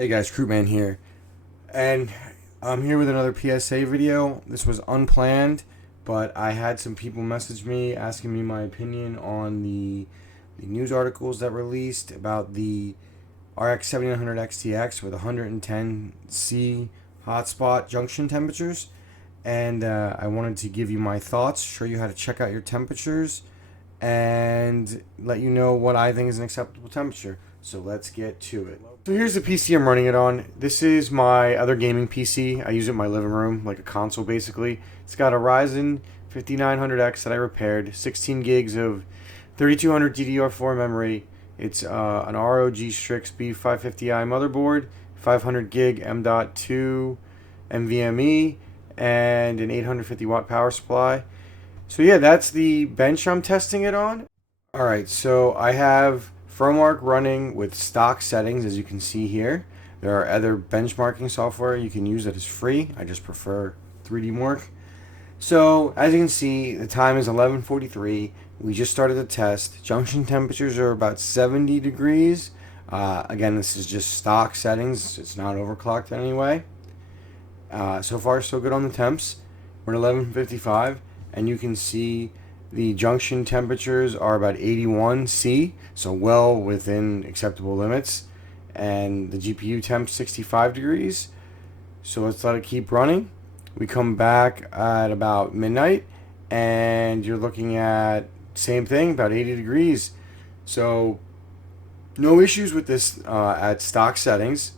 Hey guys, Crewman here, and I'm here with another PSA video. This was unplanned, but I had some people message me asking me my opinion on the news articles that released about the RX 7900 XTX with 110C hotspot junction temperatures, and I wanted to give you my thoughts, show you how to check out your temperatures, and let you know what I think is an acceptable temperature. So let's get to it. So here's the PC I'm running it on. This is my other gaming PC. I use it in my living room, like a console basically. It's got a Ryzen 5900X that I repaired, 16 gigs of 3200 DDR4 memory. It's an ROG Strix B550i motherboard, 500 gig M.2 NVMe, and an 850 watt power supply. So yeah, that's the bench I'm testing it on. Alright, so I have firmware running with stock settings, as you can see here. There are other benchmarking software you can use that is free. I just prefer 3D Mark. So as you can see, the time is 11:43. We just started the test. Junction temperatures are about 70 degrees. Again, this is just stock settings. It's not overclocked anyway. So far, so good on the temps. We're at 11:55, and you can see the junction temperatures are about 81 C, so well within acceptable limits. And the GPU temp 65 degrees. So let's let it keep running. We come back at about midnight, and you're looking at same thing, about 80 degrees. So no issues with this at stock settings.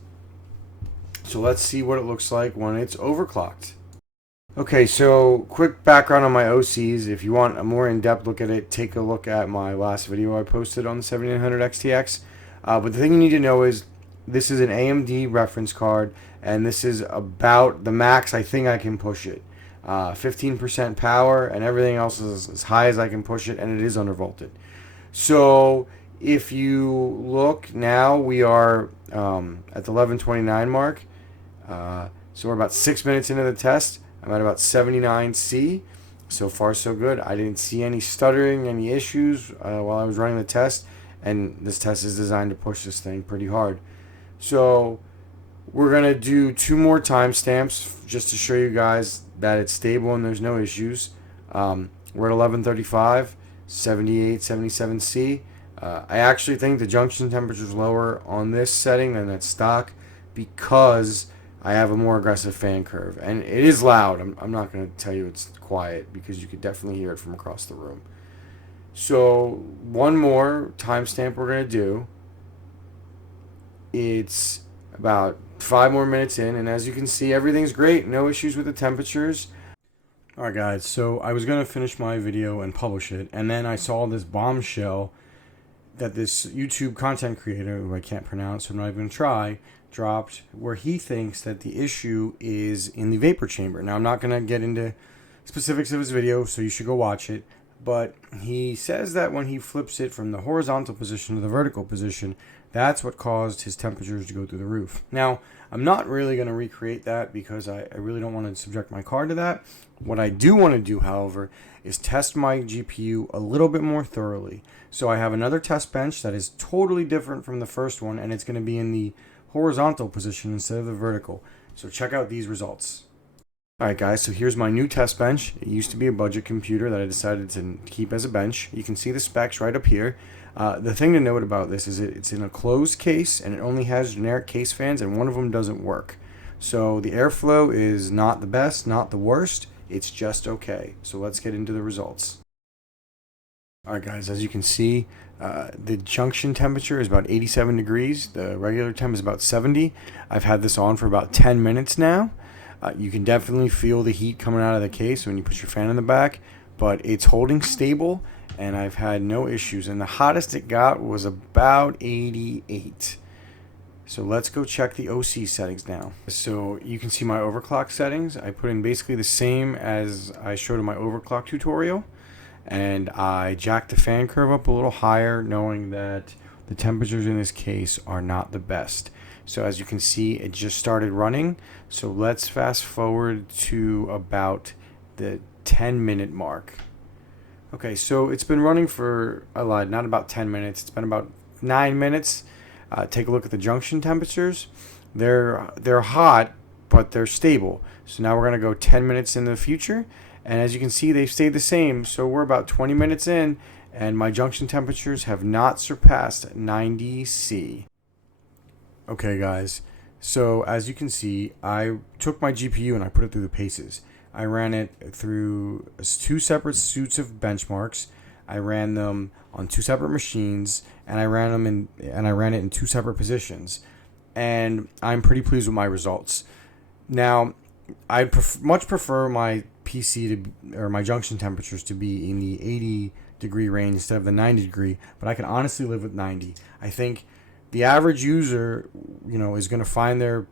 So let's see what it looks like when it's overclocked. Okay, so quick background on my OCs. If you want a more in-depth look at it, take a look at my last video I posted on the 7900 XTX. But the thing you need to know is this is an AMD reference card, and this is about the max I think I can push it. 15% power, and everything else is as high as I can push it, and it is undervolted. So if you look now, we are at the 11:29 mark. So we're about 6 minutes into the test. I'm at about 79 C. So far, so good. I didn't see any stuttering, any issues while I was running the test. And this test is designed to push this thing pretty hard. So we're going to do 2 more timestamps just to show you guys that it's stable and there's no issues. We're at 11:35, 78, 77 C. I actually think the junction temperature is lower on this setting than at stock because I have a more aggressive fan curve, and it is loud. I'm not going to tell you it's quiet because you could definitely hear it from across the room. So one more timestamp we're going to do. It's about 5 more minutes in, and as you can see, everything's great. No issues with the temperatures. Alright guys, so I was going to finish my video and publish it, and then I saw this bombshell that this YouTube content creator, who I can't pronounce, so I'm not even going to try, dropped, where he thinks that the issue is in the vapor chamber. Now, I'm not going to get into specifics of his video, so you should go watch it, but he says that when he flips it from the horizontal position to the vertical position, that's what caused his temperatures to go through the roof. Now, I'm not really going to recreate that because I really don't want to subject my card to that. What I do want to do, however, is test my GPU a little bit more thoroughly. So I have another test bench that is totally different from the first one, and it's going to be in the horizontal position instead of the vertical. So check out these results. Alright guys, so here's my new test bench. It used to be a budget computer that I decided to keep as a bench. You can see the specs right up here. The thing to note about this is it's in a closed case, and it only has generic case fans, and one of them doesn't work. So the airflow is not the best, not the worst. It's just okay. So let's get into the results. Alright guys, as you can see, the junction temperature is about 87 degrees. The regular temp is about 70. I've had this on for about 10 minutes now. You can definitely feel the heat coming out of the case when you put your fan in the back, but it's holding stable, and I've had no issues. And the hottest it got was about 88. So let's go check the OC settings now. So you can see my overclock settings. I put in basically the same as I showed in my overclock tutorial. And I jacked the fan curve up a little higher, knowing that the temperatures in this case are not the best. So as you can see, it just started running. So let's fast forward to about the 10-minute mark. Okay, so it's been running for, I lied, not about 10 minutes. It's been about 9 minutes. Take a look at the junction temperatures. they're hot, but they're stable. So now we're going to go 10 minutes in the future, and as you can see, they've stayed the same. So we're about 20 minutes in, and my junction temperatures have not surpassed 90 C. Okay, guys, so as you can see, I took my GPU and I put it through the paces. I ran it through 2 separate suits of benchmarks. I ran them on 2 separate machines, and I ran it in 2 separate positions. And I'm pretty pleased with my results. Now, I much prefer my PC or my junction temperatures to be in the 80-degree range instead of the 90-degree, but I can honestly live with 90. I think the average user, is going to find their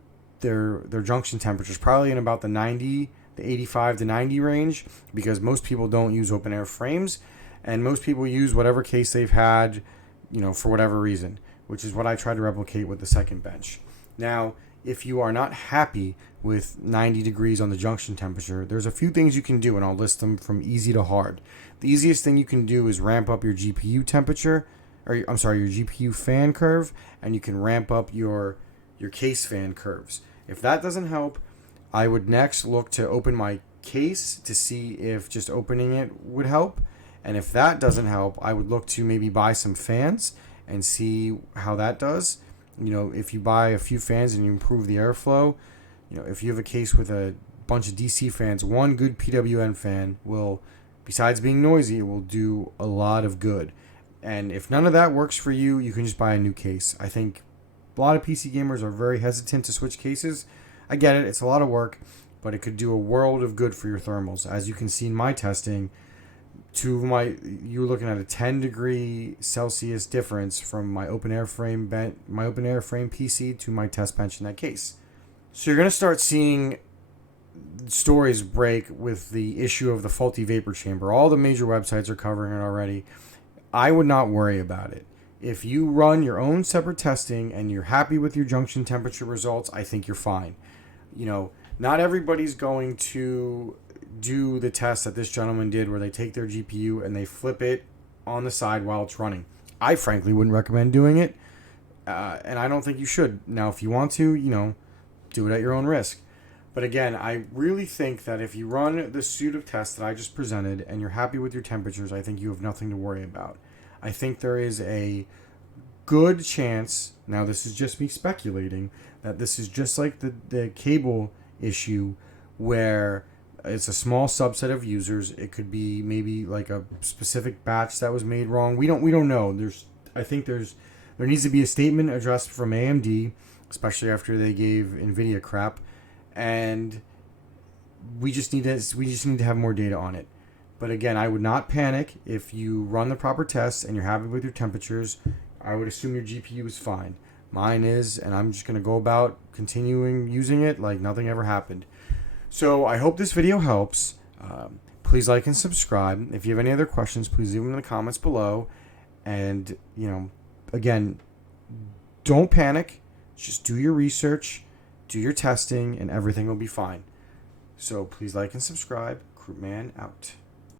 junction temperatures probably in about the 90, the 85 to 90 range, because most people don't use open air frames, and most people use whatever case they've had, for whatever reason, which is what I try to replicate with the second bench. Now, if you are not happy with 90 degrees on the junction temperature, there's a few things you can do, and I'll list them from easy to hard. The easiest thing you can do is ramp up your GPU temperature, your GPU fan curve, and you can ramp up your case fan curves. If that doesn't help, I would next look to open my case to see if just opening it would help. And if that doesn't help, I would look to maybe buy some fans and see how that does. If you buy a few fans and you improve the airflow, if you have a case with a bunch of DC fans, one good PWM fan will, besides being noisy, it will do a lot of good. And if none of that works for you, you can just buy a new case. I think a lot of PC gamers are very hesitant to switch cases. I get it, it's a lot of work, but it could do a world of good for your thermals. As you can see in my testing, you're looking at a 10 Celsius difference from my open air frame PC to my test bench in that case. So you're going to start seeing stories break with the issue of the faulty vapor chamber. All the major websites are covering it already. I would not worry about it. If you run your own separate testing and you're happy with your junction temperature results, I think you're fine. Not everybody's going to do the test that this gentleman did, where they take their GPU and they flip it on the side while it's running. I frankly wouldn't recommend doing it, and I don't think you should. Now, if you want to, do it at your own risk. But again, I really think that if you run the suite of tests that I just presented and you're happy with your temperatures, I think you have nothing to worry about. I think there is a good chance, now this is just me speculating, that this is just like the cable issue, where it's a small subset of users. It could be maybe like a specific batch that was made wrong. We don't know. There needs to be a statement addressed from AMD, especially after they gave Nvidia crap, and we just need to have more data on it. But again, I would not panic. If you run the proper tests and you're happy with your temperatures, I would assume your GPU is fine. Mine is, and I'm just going to go about continuing using it like nothing ever happened. So I hope this video helps. Please like and subscribe. If you have any other questions, please leave them in the comments below. And, again, don't panic. Just do your research, do your testing, and everything will be fine. So please like and subscribe. Crewman out.